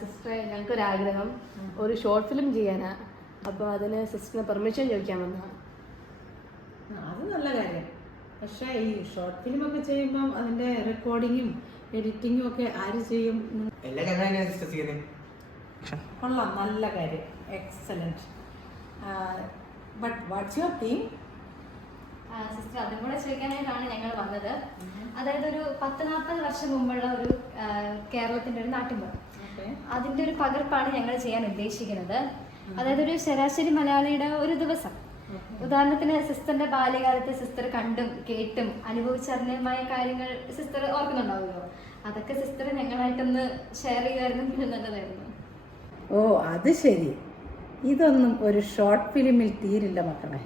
സിസ്റ്ററെ ഞങ്ങൾക്കൊരാഗ്രഹം ഒരു short film ചെയ്യാനാ. അപ്പോൾ അതിന് സിസ്റ്ററിന് പെർമിഷൻ ചോദിക്കാൻ വന്നതാണ്. അത് നല്ല കാര്യം. പക്ഷേ ഈ ഷോർട്ട് ഫിലിമൊക്കെ ചെയ്യുമ്പം അതിൻ്റെ റെക്കോർഡിങ്ങും എഡിറ്റിങ്ങും ഒക്കെ ആര് ചെയ്യും? കൊള്ളാം, നല്ല കാര്യം, excellent. But what's your theme? Sister അതും കൂടെ ചോദിക്കാനായിട്ടാണ് ഞങ്ങൾ വന്നത്. അതായത് ഒരു 10-40 വർഷം മുമ്പുള്ള ഒരു കേരളത്തിൻ്റെ ഒരു നാട്ടിൻപുറം, അതിൻ്റെ ഒരു പകർപ്പാണ് ഞങ്ങൾ ചെയ്യാൻ ഉദ്ദേശിക്കുന്നത്. അതായത് ഒരു ശരാശരി മലയാളിയുടെ ഒരു ദിവസം. ഉദാഹരണത്തിന് സിസ്റ്ററിന്റെ ബാല്യകാലത്ത് സിസ്റ്റർ കണ്ടും കേട്ടും അനുഭവിച്ചറിഞ്ഞതുമായ കാര്യങ്ങൾ സിസ്റ്റർ ഓർക്കുന്നുണ്ടാവുമല്ലോ. അതൊക്കെ സിസ്റ്റർ ഞങ്ങളായിട്ടൊന്ന് ഷെയർ ചെയ്യുമായിരുന്നു, നല്ലതായിരുന്നു. ഓ, അത് ശരി. ഇതൊന്നും ഒരു ഷോർട്ട് ഫിലിമിൽ തീരില്ല മക്കളെ.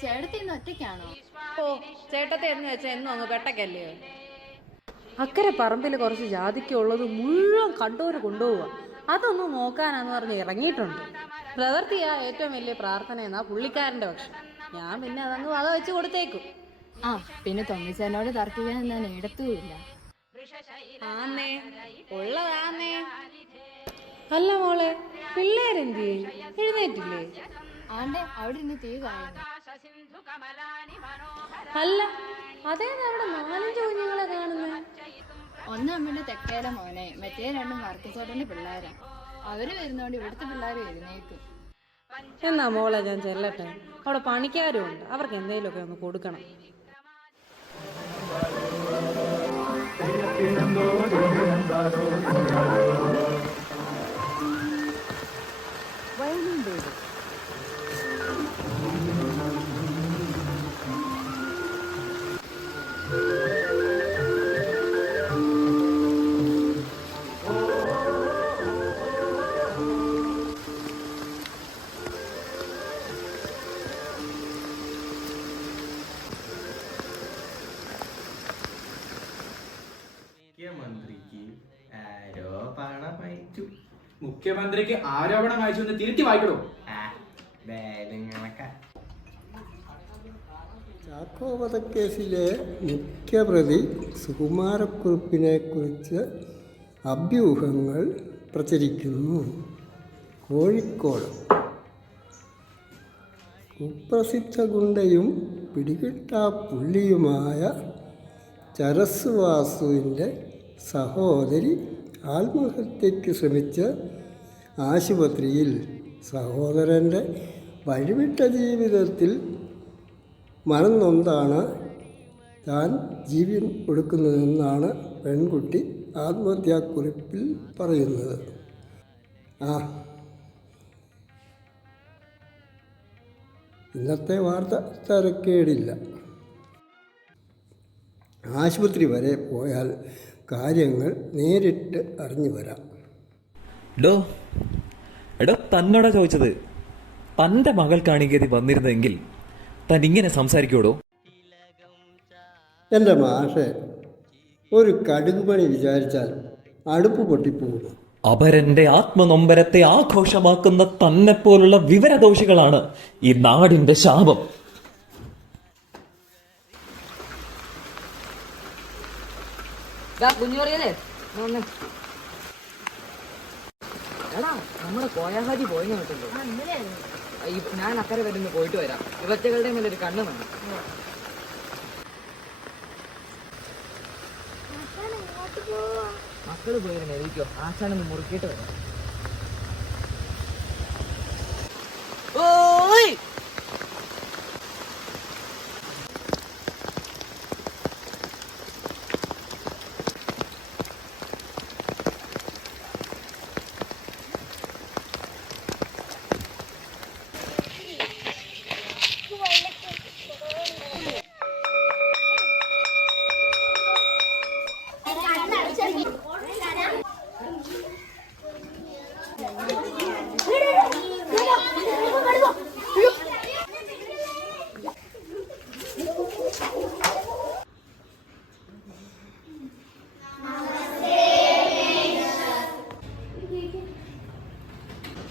ചേട്ടത്തിന്ന് ഒറ്റയ്ക്കാണോ? ഓ, ചേട്ടത്തെ എന്ന് വെച്ചാൽ എന്നും അങ്ങ് പെട്ടക്കല്ലേ. അക്കരെ പറമ്പിൽ കുറച്ച് ജാതിക്കുള്ളത് മുഴുവൻ കണ്ടോര് കൊണ്ടുപോവുക. അതൊന്നും നോക്കാനാന്ന് പറഞ്ഞ് ഇറങ്ങിയിട്ടുണ്ട്. പ്രവൃത്തിയാ ഏറ്റവും വലിയ പ്രാർത്ഥന എന്നാ പുള്ളിക്കാരൻ്റെ പക്ഷം. ഞാൻ പിന്നെ അതങ്ങ് വക വെച്ച് കൊടുത്തേക്കും. പിന്നെ തൊമ്മിച്ചേനോട് തർക്കിക്കാൻ ഞാൻ ഇടത്തുമില്ല. ആന്നേ, ഉള്ളതാന്നേ. അല്ല മോളെ, പിള്ളേരെന്തി എഴുന്നേറ്റില്ലേ? ആണ്ടെ, അവിടെ ഇന്ന് തീ കാണുന്നു. അല്ല, അതേത് അവിടെ 4-5 കുഞ്ഞുങ്ങളെ കാണുന്നേ? ഒന്ന് അമ്മയുടെ തെക്കേലെ മോനെ, മറ്റേ 2 വർക്കച്ചോട്ടന്റെ പിള്ളേരാ. അവര് വരുന്നോണ്ട് ഇവിടുത്തെ പിള്ളേർ എഴുന്നേക്കും. എന്നാ മോളെ ഞാൻ ചെല്ലട്ടെ, അവിടെ പണിക്കാരും ഉണ്ട്, അവർക്ക് എന്തെങ്കിലുമൊക്കെ ഒന്ന് കൊടുക്കണം. മുഖ്യമന്ത്രിക്ക് ആരോപണം അയച്ചു എന്ന് തിരുത്തി വായിക്കണോ? ചാക്കോ വധക്കേസിലെ മുഖ്യപ്രതി സുകുമാരക്കുറുപ്പിനെ കുറിച്ച് അഭ്യൂഹങ്ങൾ പ്രചരിക്കുന്നു. കോഴിക്കോട് കുപ്രസിദ്ധ ഗുണ്ടയും പിടികിട്ടാപ്പുള്ളിയുമായ ചരസ് വാസുവിൻ്റെ സഹോദരി ആത്മഹത്യയ്ക്ക് ശ്രമിച്ച് ആശുപത്രിയിൽ സഹോദരൻ്റെ വഴിവിട്ട ജീവിതത്തിൽ മനം നൊന്താണ് താൻ ജീവൻ കൊടുക്കുന്നതെന്നാണ് പെൺകുട്ടി ആത്മഹത്യാക്കുറിപ്പിൽ പറയുന്നത്. ഇന്നത്തെ വാർത്ത തരക്കേടില്ല. ആശുപത്രി വരെ പോയാൽ കാര്യങ്ങൾ നേരിട്ട് അറിഞ്ഞു വരാം. എടോ തന്നോടാ ചോദിച്ചത്. തൻ്റെ മകൾക്കാണ് ഈ ഗതി വന്നിരുന്നെങ്കിൽ താൻ ഇങ്ങനെ സംസാരിക്കൂടോ? എൻ്റെ മാഷെ, ഒരു കടുക് പണി വിചാരിച്ചാൽ അടുപ്പ് പൊട്ടിപ്പോകും. അപരന്റെ ആത്മനൊമ്പരത്തെ ആഘോഷമാക്കുന്ന തന്നെ പോലുള്ള വിവരദോഷികളാണ് ഈ നാടിന്റെ ശാപം. കുഞ്ഞുറിയല്ലേ എടാ, നമ്മുടെ കോയാഹാജി പോയിന്ന് കേട്ടല്ലോ. ഞാൻ അക്കരെ വരുന്നു, പോയിട്ട് വരാം. ഇവറ്റകളുടെ മേലെ ഒരു കണ്ണ് വേണം. മക്കള് പോയിരുന്നു എഴുതിക്കോ, ആശാനൊന്ന് മുറുക്കിയിട്ട് വരാം. ഓയ്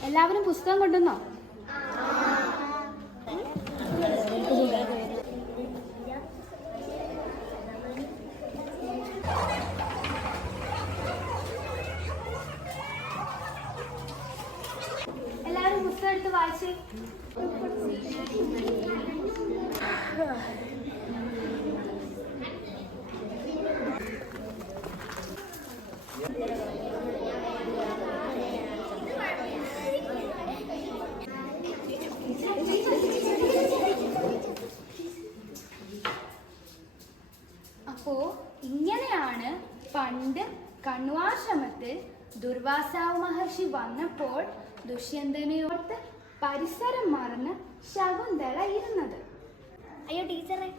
എല്ലാവരും പുസ്തകം കൊണ്ടുവന്നോ? എല്ലാവരും പുസ്തകം എടുത്ത് വായിച്ച്. അപ്പോ ഇങ്ങനെയാണ് പണ്ട് കണ്വാശ്രമത്തിൽ ദുർവാസാവ് മഹർഷി വന്നപ്പോൾ ദുഷ്യന്തനെയോർത്ത് പരിസരം മറന്ന് ശകുന്തള ഇരുന്നത്. അയ്യോ ടീച്ചറെ,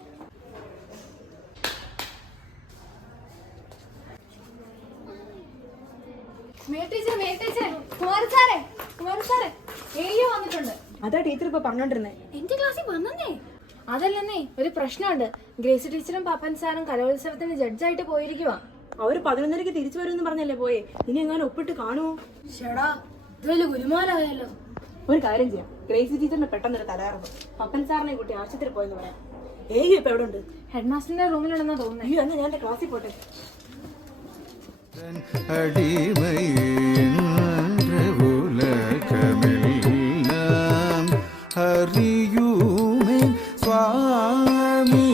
വന്നിട്ടുണ്ട്. അതാ ടീച്ചർ ഇപ്പൊ പറഞ്ഞോണ്ടിരുന്നേ. എന്റെ ക്ലാസ്സിൽ വന്നേ. അതല്ലെന്നേ, ഒരു പ്രശ്നമുണ്ട്. ഗ്രേസി ടീച്ചറും പാപ്പൻ സാറും കലോത്സവത്തിന് ജഡ്ജായിട്ട് പോയിരിക്കുവാ. അവര് 11:30 തിരിച്ചു വരുമെന്ന് പറഞ്ഞല്ലേ പോയെ. ഇനി എങ്ങനെ ഒപ്പിട്ട് കാണുമോ? ഗുരുമാലായല്ലോ. ഒരു കാര്യം ചെയ്യാം, ഗ്രേസി ടീച്ചറിന് പെട്ടെന്നൊരു തലകറങ്ങും. പപ്പൻ സാറിനെ കൂട്ടി ആശുപത്രി പോയെന്ന് പറയാം. ഇപ്പൊ എവിടെ ഉണ്ട്? ഹെഡ് മാസ്റ്ററിന്റെ റൂമിലുണ്ടെന്നാ തോന്നുന്നത്. അയ്യോ, എന്നാ ഞാൻ ക്ലാസ്സിൽ പോട്ടെ. ഹരിയൂമേ സ്വാമി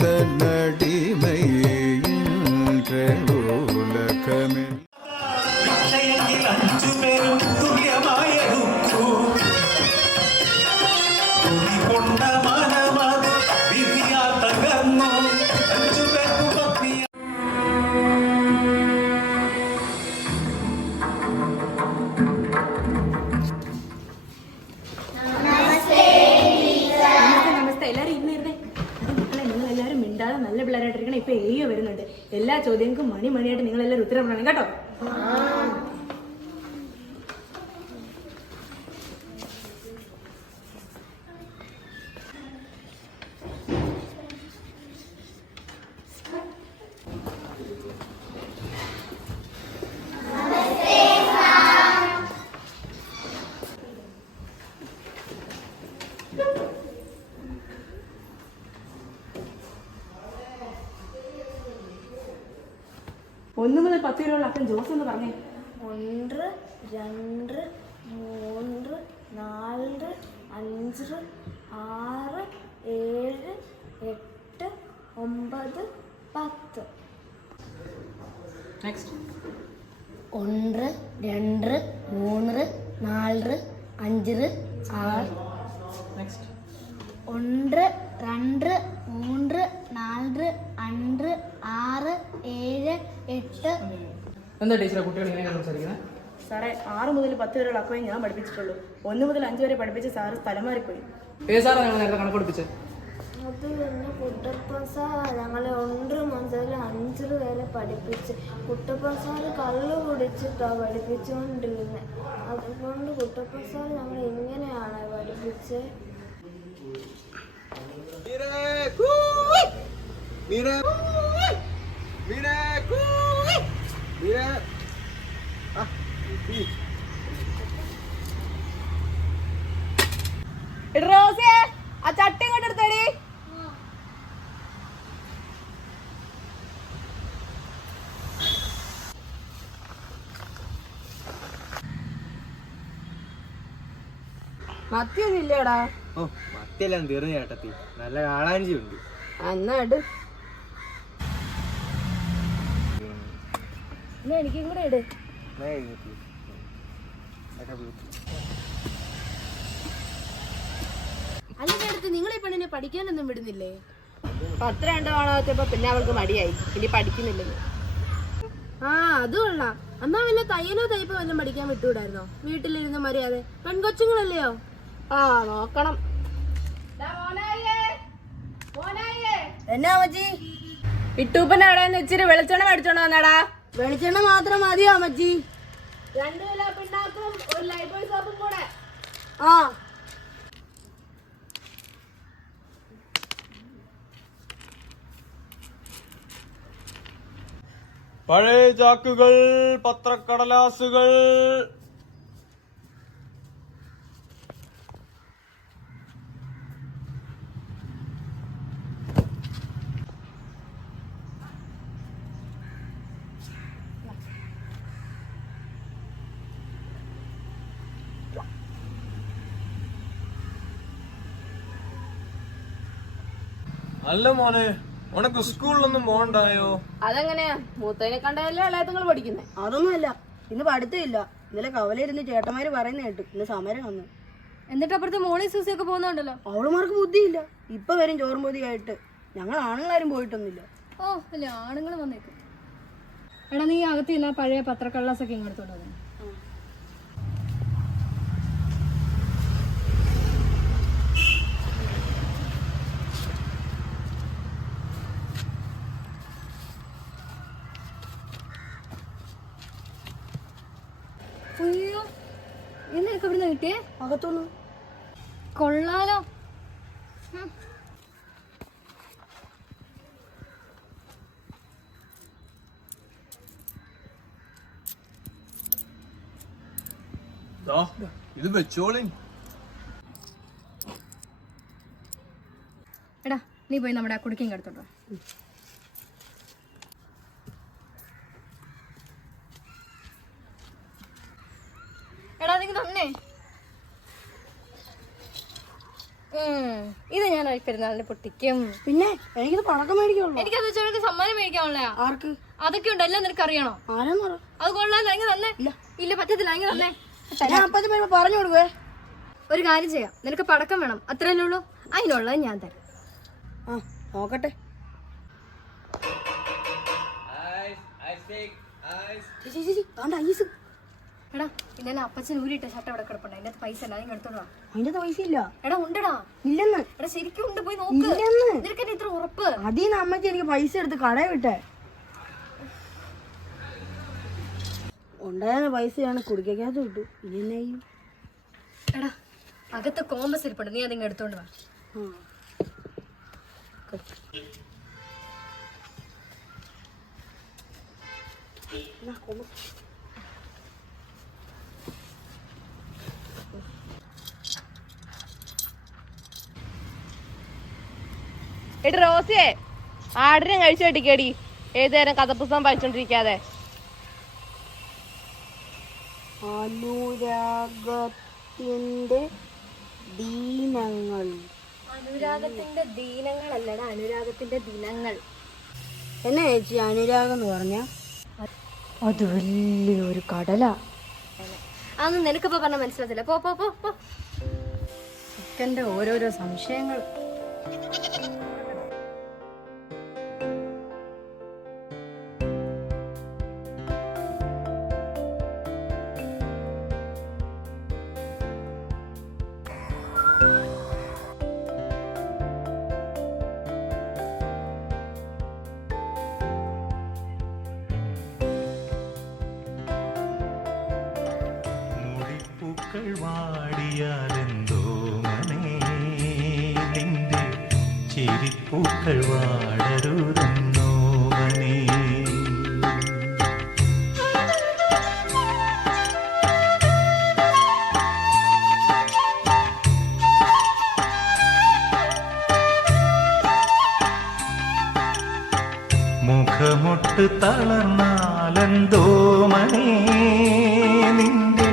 തന്നടിമയുലകമേ. നല്ല പിള്ളേരായിട്ടിരിക്കണം. ഇപ്പൊ ഏയ്യോ വരുന്നുണ്ട്. എല്ലാ ചോദ്യങ്ങൾക്കും മണിയായിട്ട് നിങ്ങൾ എല്ലാവരും ഉത്തരം പറയണം കേട്ടോ. ഒന്ന് മുതൽ 10 വരെയുള്ള അക്കൻ ജോസ് എന്ന് പറഞ്ഞേ. 1 2 3 4 5 6 7 8 9 10. നെക്സ്റ്റ്. 1 2 3 4 5 6. നെക്സ്റ്റ്. 1 2 3 4 5 6 7 8 എന്താ ടീച്ചറെ കുട്ടികൾ ഇങ്ങനെ സംസാരിക്കുന്നത്? സാറേ 6 മുതൽ 10 വരെയുള്ള അക്കമേ ഞാൻ പഠിപ്പിച്ചിട്ടുള്ളൂ. 1 മുതൽ 5 വരെ പഠിപ്പിച്ച സാറ് സ്ഥലം മാറിപ്പോയി. ഏത് സാറാണ് നിങ്ങൾ നേരത്തെ കണക്ക് പഠിപ്പിച്ചത്? അത് പിന്നെ കുട്ടപ്പൻ സാർ ഞങ്ങളെ 1 മുതൽ 5 വരെ പഠിപ്പിച്ച് കുട്ടപ്പൻ സാർ കള്ളു കുടിച്ചിട്ടാണ് പഠിപ്പിച്ചുകൊണ്ടിരുന്നത്. അതുകൊണ്ട് കുട്ടപ്പൻ സാർ ഞങ്ങൾ ഇങ്ങനെയാണ് പഠിപ്പിച്ചത്. റോസിയെ ആ ചട്ടി ഇങ്ങോട്ട് എടുത്തേടി. മത്തിയൊന്നും ഇല്ലേടാ? ഓ മത്തിയെല്ലാം തീർന്നു ചേട്ടത്തി, നല്ല കാളാഞ്ചി ഉണ്ട്. എന്നാ ഇട്. എനിക്കും കൂടെ ഇട്. അല്ല ചേട്ടത്തി, നിങ്ങൾ ഈ പെണ്ണിനെ പഠിക്കാനൊന്നും വിടുന്നില്ലേ? 10 2 കാണാത്തപ്പോ പിന്നെ അവൾക്ക് മടിയായി, ഇനി പഠിക്കുന്നില്ലെങ്കിൽ. ആ അത് കൊള്ളാം. എന്നാ വല്ല തയ്യലോ തയ്പ്പോ വല്ലതും പഠിക്കാൻ വിട്ടുകൂടായിരുന്നോ? വീട്ടിലിരുന്ന് മര്യാദ. പെൺകൊച്ചുങ്ങളല്ലയോ? ആ നോക്കണം. എന്നാ മച്ചി? ഇട്ടൂപ്പന്റെ അവിടെ നിന്ന് ഇച്ചിരി വെളിച്ചെണ്ണ മേടിച്ചോണ്ട് വന്നാടാ. വെളിച്ചെണ്ണ മാത്രം മതിയോ മച്ചി? 2 കിലോ പിണ്ണാക്കും 1 ലൈഫ് സോപ്പും കൂടെ. ആ പഴയ ചാക്കുകൾ, പത്രക്കടലാസുകൾ. അല്ല മോനെ, ഉനക്ക് സ്കൂളിലൊന്നും പോകണ്ടായോ? അതെങ്ങനെയാ? മൂത്തതിനെ കണ്ടല്ലേ എല്ലാത്തുങ്ങൾ പഠിക്കുന്നേ. അതൊന്നുമല്ല, ഇന്ന് പഠിത്തമില്ല. ഇന്നലെ കവലയിരുന്ന് ചേട്ടന്മാര് പറയുന്ന കേട്ടു ഇന്ന് സമരം വന്നു. എന്നിട്ട് അപ്പുറത്തെ മോളി സൂസിയൊക്കെ പോകുന്നുണ്ടല്ലോ. അവളുമാർക്ക് ബുദ്ധിയില്ല. ഇപ്പൊ വരും ചോറും പൊതിയായിട്ട്. ഞങ്ങൾ ആണുങ്ങളാരും പോയിട്ടൊന്നുമില്ല. ഓ അല്ല, ആണുങ്ങൾ വന്നേക്കും. എടാ നീ അകത്തില്ല, പഴയ പത്രക്കള്ളാസൊക്കെ ഇങ്ങോട്ടോണ്ട് വന്നു. അയ്യോ, നിനക്ക് ഇവിടുന്ന് കിട്ടിയേ? അകത്തൊന്നും കൊള്ളാലോ. ഇത് വെച്ചോളി. എടാ നീ പോയി നമ്മുടെ ആ കുടുക്കിങ് എടുത്തോട്ടോ. എടാ നീ തന്നെ. ഇത് ഞാൻ പെരുന്നാളിന് പൊട്ടിക്കും. പിന്നെ എനിക്കിത് പടക്കം മേടിക്കുള്ളൂ. എനിക്കത് വെച്ചാൽ സമ്മാനം മേടിക്കാനുള്ള. ആർക്ക്? അതൊക്കെ ഉണ്ട്, എല്ലാം നിനക്ക് അറിയണോ? ആരാന്ന് പറ. അത് കൊള്ളാൻ അങ്ങ് തന്നെ. ഇല്ല പറ്റത്തില്ല, അങ്ങ് തന്നെ. ഞാൻ അപ്പത്തെ വരുമ്പോ പറഞ്ഞു കൊടുക്കുവേ. ഒരു കാര്യം ചെയ്യാം, നിനക്ക് പടക്കം വേണം അത്രയല്ലേ ഉള്ളൂ, അതിനുള്ളത് ഞാൻ തരാം. ആ നോക്കട്ടെ. എടാ ഇന്നലെ അപ്പച്ചൻ ഊരിട്ട ഷർട്ട് അവിടെ കിടപ്പുണ്ട്, അതിന്റെ പൈസ അല്ല, അതിന് എടുത്തോളാം. അതിന്റെ പൈസ ഇല്ല. എടാ ഉണ്ടടാ. ഇല്ലെന്ന്. എടാ ശരിക്കും ഉണ്ട്, പോയി നോക്ക്. ഇല്ലെന്ന്. നിനക്ക് ഇത്ര ഉറപ്പ്? അതീന്ന് അമ്മയ്ക്ക് എനിക്ക് പൈസ എടുത്ത് കടയെ വിട്ടെ. ഉണ്ടായിരുന്ന പൈസയാണ് കുടിക്കകത്ത് വിട്ടു. ഇനി എന്നാ ചെയ്യും? എടാ അകത്ത് കോമ്പസ് ഇരിപ്പുണ്ട്, നീ അതിങ്ങ് എടുത്തോണ്ട് വാ. എടി റോസിയെ, ആടിനെ കഴിച്ചു കെട്ടിക്കേടി. ഏതുനേരം കഥപുസ്തകം വായിച്ചോണ്ടിരിക്കാതെ. അനുരാഗത്തിന്റെ ദീനങ്ങൾ. അനുരാഗത്തിന്റെ ദീനങ്ങളല്ലടാ, അനുരാഗത്തിന്റെ ദിനങ്ങൾ. എന്നാ ചേച്ചി അനുരാഗം എന്ന് പറഞ്ഞ? അത് വലിയൊരു കടലാ. അതൊന്നും നിനക്കിപ്പോ പറഞ്ഞ മനസ്സിലാത്തില്ല. പോ പോ പോ പോ. ചിക്കന്റെ ഓരോരോ സംശയങ്ങൾ. പൂക്കൾ വാടിയാലെന്തോ മനെ നിന്റെ ചിരിപ്പൂക്കൾ വാടരുതെന്നോ മനെ. മുഖമൊട്ട് തളർന്നാലെന്തോ മനെ നിന്റെ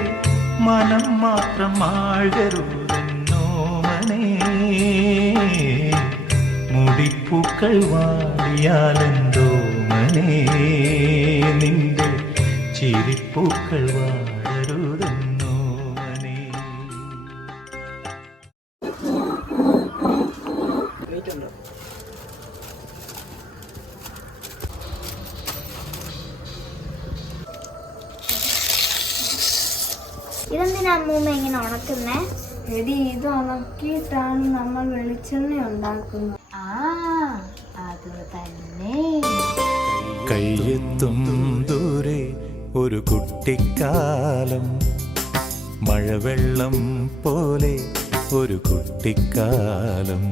മനം മാത്രം ആഴരുതെന്നോ മനെ. മുടിപ്പൂക്കൾ വാടിയാലെന്തോ മനെ നിന്റെ ചിരിപ്പൂക്കൾ വാടരുതെന്നോ മനെ. ഇതെന്തിനാ അമ്മൂമ്മ ഇങ്ങനെ ഉണക്കുന്നേ? എടി, ഇത് ഉണക്കിയിട്ടാണ് നമ്മൾ വെളിച്ചെണ്ണ ഉണ്ടാക്കുന്നത്. അത് തന്നെ. കയ്യെത്തും ദൂരെ ഒരു കുട്ടിക്കാലം, മഴവെള്ളം പോലെ ഒരു കുട്ടിക്കാലം.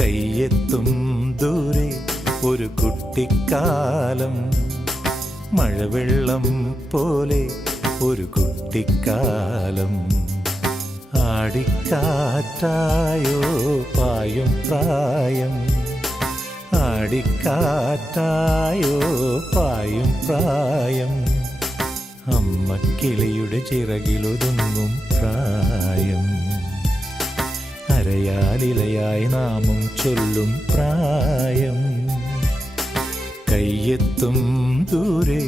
കയ്യെത്തും ദൂരെ ഒരു കുട്ടിക്കാലം, മഴവെള്ളം പോലെ ഒരു കുട്ടിക്കാലം. ആടിക്കാറ്റായോ പായും പ്രായം, ആടിക്കാറ്റായോ പായും പ്രായം. അമ്മക്കിളിയുടെ ചിറകിലൊതുങ്ങും പ്രായം. അരയാലിലയായി നാമം ചൊല്ലും പ്രായം. കയ്യെത്തും ദൂരെ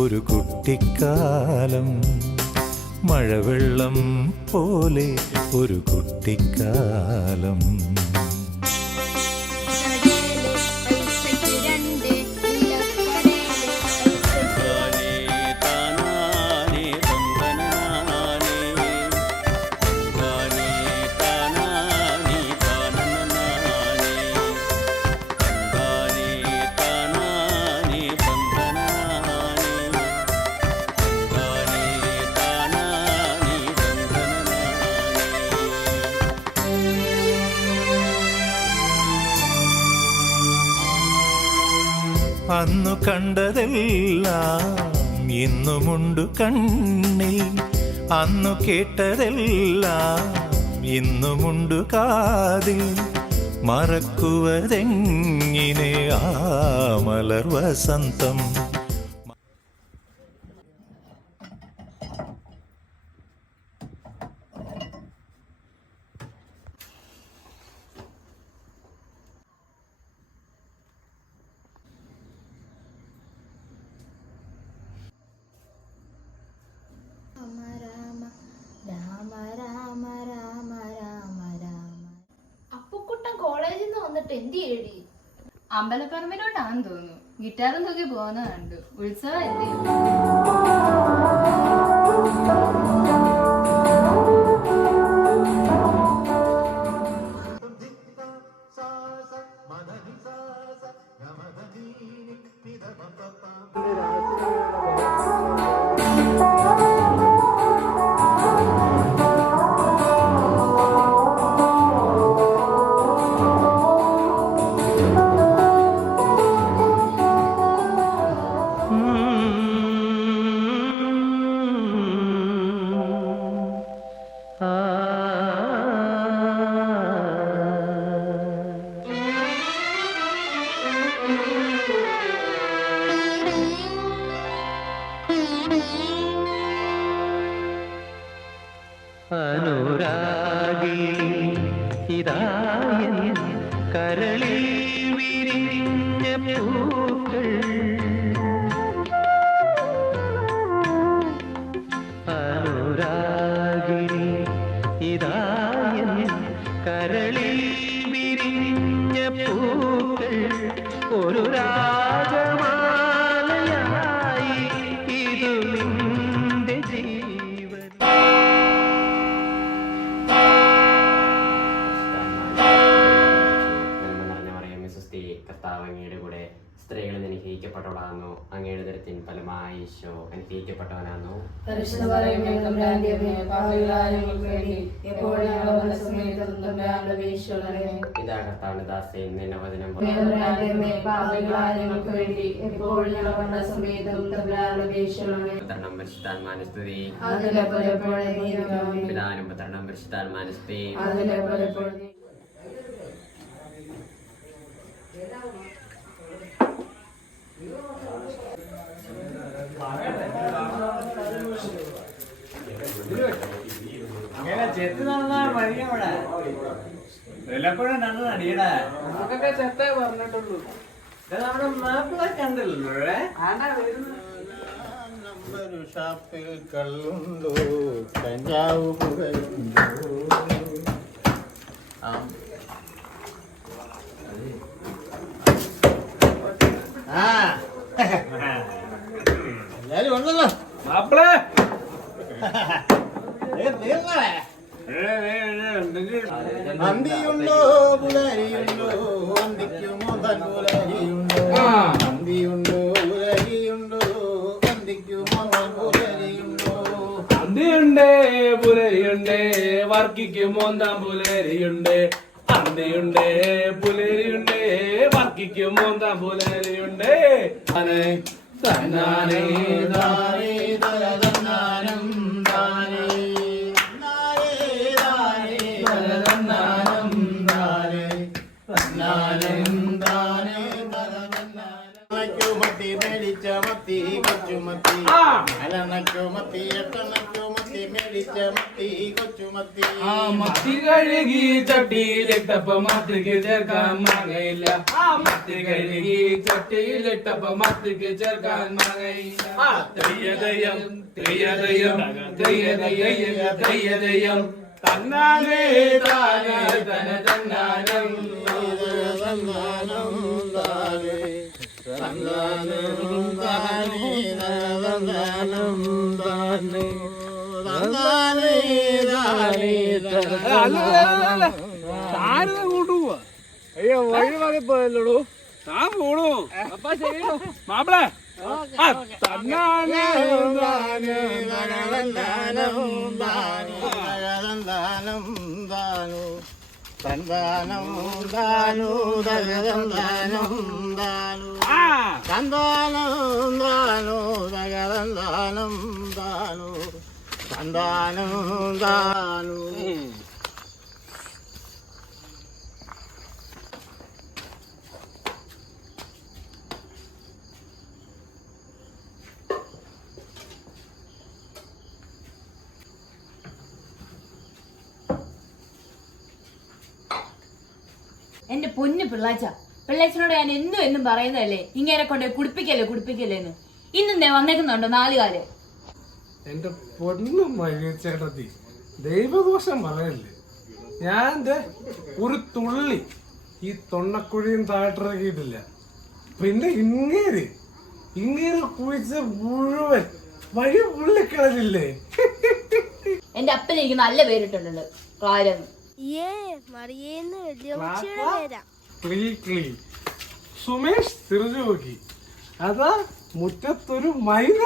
ഒരു കുട്ടിക്കാലം, മഴവെള്ളം പോലെ ഒരു കുട്ടിക്കാലം. അന്നു കണ്ടതെല്ലാം ഇന്നുമുണ്ട് കണ്ണിൽ, അന്നു കേട്ടതെല്ലാം ഇന്നുമുണ്ട് കാതിൽ. മറക്കുവതെങ്ങിനെ ആ മലർ വസന്തം. അപ്പുക്കുട്ടൻ കോളേജിൽ നിന്ന് വന്നിട്ട് എന്ത് ചെയ്യടി? അമ്പലപ്പറമ്പിലോട്ടാന്ന് തോന്നുന്നു. ഗിറ്റാറും തൂക്കി പോകുന്ന കണ്ടു. ഉത്സവം എന്ത് ചെയ്യും? അനുഗ്രഹിക്കപ്പെട്ടവളാകുന്നു. അങ്ങയുടെ ഉദരത്തിൻ ഫലമായി ഈശോ അനുഗ്രഹിക്കപ്പെട്ടവനാകുന്നു. ഇതാ കർത്താവിന്റെ ദാസൻ, നിന്റെ വചനം പരിശുദ്ധാത്മാവിന്റെ സ്തുതി. പിതാവിനും പുത്രനും പരിശുദ്ധാത്മാവിന്റെ സ്തുതി. അങ്ങനെ ചെത്ത് നടന്നാൽ വഴിയവിടെ വിലപ്പുഴം നല്ലതടിയടാ. നമുക്കൊക്കെ ചെത്തേ പറഞ്ഞിട്ടുള്ളൂ. നമ്മുടെ മാപ്പിളെ കണ്ടല്ലോ. ഒരു ഷാപ്പിൽ കള്ളുണ്ടോ, കഞ്ചാവ് പുകയുണ്ടോ? എല്ലാരും ഉണ്ടല്ലോ മാപ്പിളേ. അന്തിയുണ്ടോ പുലരിയുണ്ടോ, അന്തിക്കുമോ പുലരിയുണ്ടോ, അന്തിയുണ്ടോ പുലരിയുണ്ടോ, അന്തിക്കുമോ പുലരിയുണ്ടോ. അന്തിയുണ്ടേ പുലരിയുണ്ടേ, വർക്കിക്ക് മോന്താം പുലരിയുണ്ടേ. അന്തിയുണ്ടേ പുലരിയുണ്ടേ, വർക്കിക്ക് മോന്താം പുലരിയുണ്ടേ. തന്നാനേ താനേ തരതന്നാനം താനേ, താനേ താനേ തരതന്നാനം താനേ, തന്നാനം താനേ തരതന്നാനം. മത്തി മേടിച്ച മത്തി കൊച്ചുമത്തി, അലണക്കുമത്തി എട്ടണക്കുമത്തി മേടിച്ച മത്തി കൊച്ചുമത്തി. മത്തി കഴുകി ചട്ടിയിലിട്ടപ്പ മത്തിക്ക് ചേർക്കാൻ മാങ്ങയില്ല. മത്തി കഴുകി ചട്ടിയിലിട്ടപ്പ മത്തിക്ക് ചേർക്കാൻ മാങ്ങയില്ല. തെയ്യതയം തെയ്യതയം തെയ്യതയം തെയ്യതയം തന്നാനേ താനേ തന തന്നാനം തന്നാനം താനേ, തന്നാനം താനേ തരതന്നാനം താനേ, തന്നാനേ താനേ തരതന്നാനം. കൂട്ടുപോവാ. അയ്യോ വഴി മാറിപ്പോയല്ലോ. താൻ പോണു. അപ്പൊ ശരി മാപ്പിള. തന്നാനേ താനേ തരതന്നാനം താനേ, തരതന്നാനം താനോ, തന്താനം താനോ തരതന്നാനം താനോ, തന്താനം താനോ തരതന്നാനം താനോ, തന്താനം താനോ. എന്റെ പൊന്നു പിള്ളാച്ചനോട് ഞാൻ എന്നും പറയുന്നതല്ലേ ഇങ്ങനെ കൊണ്ട് കുടിപ്പിക്കല്ലേന്ന്. ഇന്നും വന്നേക്കുന്നുണ്ടോ 4 കാല്? എന്റെ പൊന്നും ചേട്ടത്തി, ദൈവദോഷം പറയല്ലേ. ഞാൻ ഒരു തുള്ളി ഈ തൊണ്ണക്കുഴിയും താഴ്ത്തിറക്കിയിട്ടില്ല. പിന്നെ ഇങ്ങേര് കുഴിച്ച മുഴുവൻ വഴി പുള്ളിക്കളഞ്ഞില്ലേ. എന്റെ അപ്പൻ എനിക്ക് നല്ല പേരിട്ടുണ്ടല്ലോ, കാര്യം. സുമേഷ് തിരിഞ്ഞുനോക്കി, അതാ മുറ്റത്തൊരു മൈന.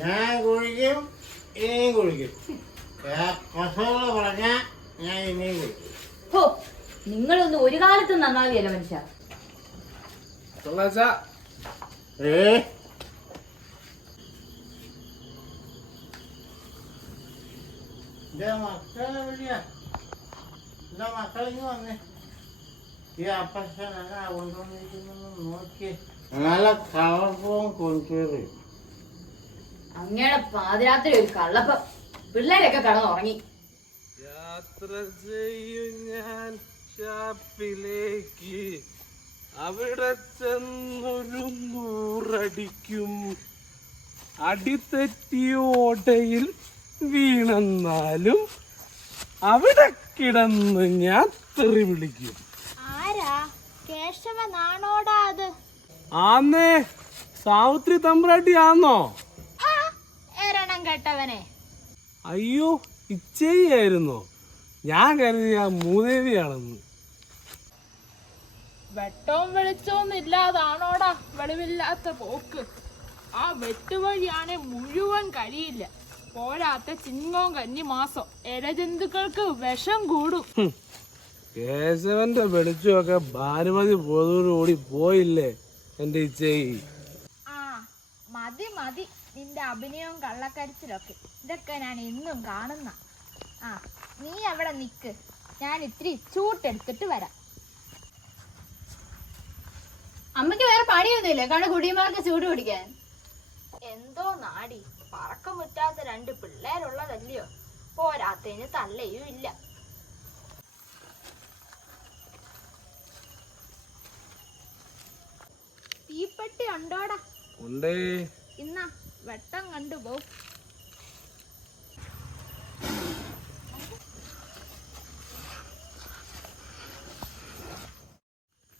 ഞാൻ കുഴിക്കും, ഇനിയും കുഴിക്കും. കസോള പറഞ്ഞ ഞാൻ ഇനിയും കുഴിക്കും. ഹോ, നിങ്ങളൊന്നും ഒരു കാലത്തും നന്നാവിയല്ല മനുഷ്യ. മക്കളെ വിളിയാ, എന്താ മക്കളിങ്ങ് വന്നേ. ഈ അപ്പച്ചൻ എന്നാ കൊണ്ടുവന്നിരിക്കുന്നു നോക്കിയേ. നല്ല കളർഫും കൊണ്ടുവരും. അങ്ങയുടെ പാതിരാത്രി ഒരു കള്ളപ്പം. പിള്ളേരൊക്കെ കടന്നുറങ്ങി. യാത്ര ചെയ്യും ഞാൻ ഷാപ്പിലേക്ക്, അവിടെ ചെന്നൊരു 100 അടിക്കും. അടിത്തെറ്റിയോടയിൽ വീണെന്നാലും അവിടെ കിടന്ന് ഞാൻ തെറി വിളിക്കും. ആന്നേ, സാവിത്രി തമ്പ്രാട്ടി ആന്നോ? കേട്ടവനെ. അയ്യോ, ഇച്ചയായിരുന്നോ? ഞാൻ കരുതി ആ മൂദേവിയാണെന്ന്. വെട്ടവും വെളിച്ചവും ഇല്ലാതാണോടാ വെളിവില്ലാത്ത പോക്ക്. ആ വെട്ടുവഴിയാണെ മുഴുവൻ കഴിയില്ല. പോരാത്ത ചിങ്ങവും കന്നി മാസം ഇഴജന്തുക്കൾക്ക് വിഷം കൂടും. കേശവന്റെ വെളിച്ചമൊക്കെ ഭാനുമതി പോയതോടുകൂടി പോയില്ലേ എന്റെ ഇച്ചയി. ആ മതി മതി നിന്റെ അഭിനയവും കള്ളക്കരച്ചിലൊക്കെ. ഇതൊക്കെ ഞാൻ എന്നും കാണുന്ന. ആ നീ അവിടെ നിക്ക്, ഞാൻ ഇത്തിരി ചൂട്ടെടുത്തിട്ട് വരാം. അമ്മയ്ക്ക് വേറെ പണിയൊന്നുമില്ല കാരണം കുടിയന്മാർക്ക് ചൂട് പിടിക്കാൻ. എന്തോ നാടി, പറക്കം മുറ്റാത്ത 2 പിള്ളേരുള്ളതല്ലയോ, പോരാത്തതിന് തല്ലയും ഇല്ല. തീപ്പെട്ടി ഉണ്ടോടാ? ഉണ്ടേ. ഇന്നാ വെട്ടം കണ്ടുപോകും.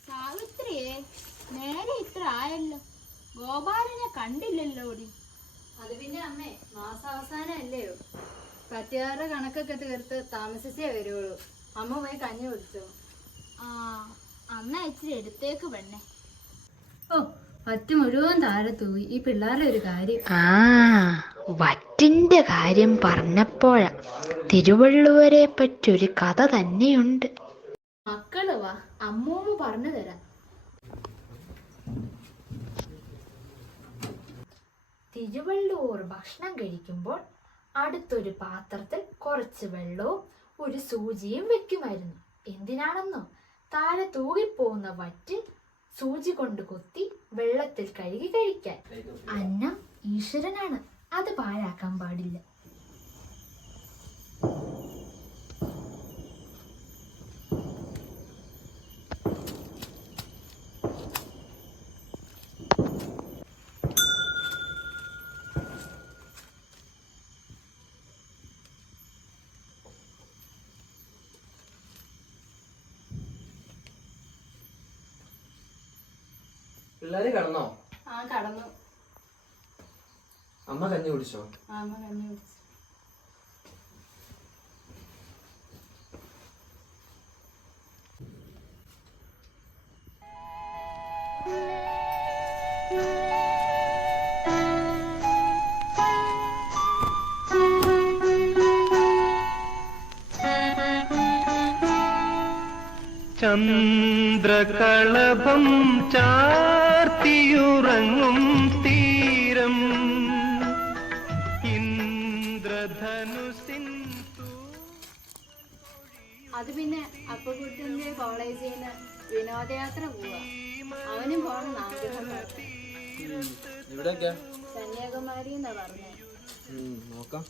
സാവിത്രിയെ, നേരെ ഇത്ര ആയല്ലോ, ഗോപാലനെ കണ്ടില്ലല്ലോ. അത് പിന്നെ അമ്മേ, മാസാവസാനം അല്ലയോ, പറ്റുകാരുടെ കണക്കൊക്കെ തീർത്ത് താമസിച്ചേ വരുള്ളൂ. അമ്മ പോയി കഞ്ഞി കുടിച്ചോ. ആ അന്ന ഇച്ചിരി എടുത്തേക്ക് പെണ്ണെ. ഓ പറ്റ് മുഴുവൻ താഴെ തൂയി. ഈ പിള്ളേരുടെ ഒരു കാര്യം. ആ വറ്റിന്റെ കാര്യം പറഞ്ഞപ്പോഴാ തിരുവള്ളുവരെ പറ്റൊരു കഥ തന്നെയുണ്ട്. മക്കള് വാ, അമ്മൂമ്മ പറഞ്ഞു തരാം. തിരുവള്ളൂർ ഭക്ഷണം കഴിക്കുമ്പോൾ അടുത്തൊരു പാത്രത്തിൽ കുറച്ച് വെള്ളവും ഒരു സൂചിയും വെക്കുമായിരുന്നു. എന്തിനാണെന്നോ, താഴെ തൂകിപ്പോകുന്ന വറ്റ് സൂചി കൊണ്ട് കൊത്തി വെള്ളത്തിൽ കഴുകി കഴിക്കാൻ. അന്നം ഈശ്വരനാണ്, അത് പാഴാക്കാൻ പാടില്ല. പിള്ളേര് കടന്നോ? ആ കടന്നു. അമ്മ കഞ്ഞി കുടിച്ചോ? അമ്മ കഞ്ഞി കുടിച്ചു. ചന്ദ്രകളഭം ചാർത്തിയുറങ്ങും തീരം ഇന്ദ്രധനുസിൻ. അത് പിന്നെ അപ്പുകുട്ടന്റെ കോളേജിൽ നിന്ന് വിനോദയാത്ര പോവാ. അവനും പോകണം ആഗ്രഹം. കന്യാകുമാരി എന്നാ പറഞ്ഞേ. നോക്കാം.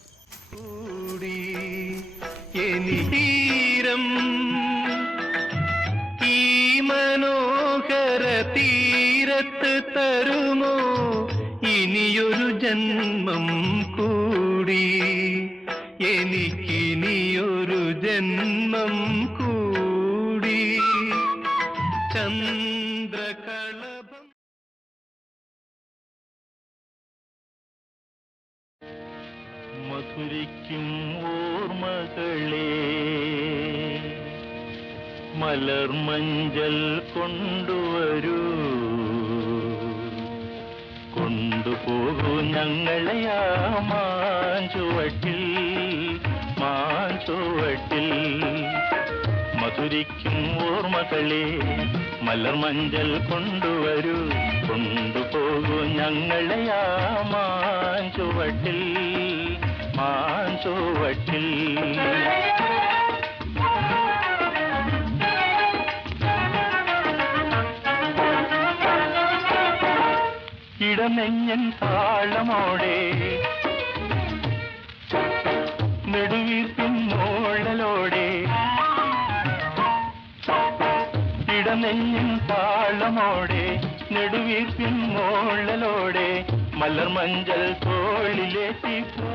തീരം ഈ മനോഹര തീരത്ത് തരുമോ ഇനിയൊരു ജന്മം കൂടി, എനിക്കിനിയൊരു ജന്മം കൂടി. ചന്ദ്രകളഭം മധുരിക്കും ഓർമ്മകളെ മലർമഞ്ചൽ കൊണ്ടുവരൂ, കൊണ്ടുപോകൂ ഞങ്ങളെ ആ മാഞ്ചുവട്ടിൽ, മാഞ്ചുവട്ടിൽ. മധുരിക്കും ഓർമ്മകളെ മലർമഞ്ചൽ കൊണ്ടുവരൂ, കൊണ്ടുപോകൂ ഞങ്ങളെ ആ മാഞ്ചുവട്ടിൽ, മാഞ്ചുവട്ടിൽ. ഇടനെഞ്ഞൻ താളമോടെ നെടുവീർപ്പിൻ മോളലോടെ, ഇടനെഞ്ഞൻ താളമോടെ നെടുവീർപ്പിൻ മോളലോടെ മലർമഞ്ചൽ തോളിലേറ്റി പോ.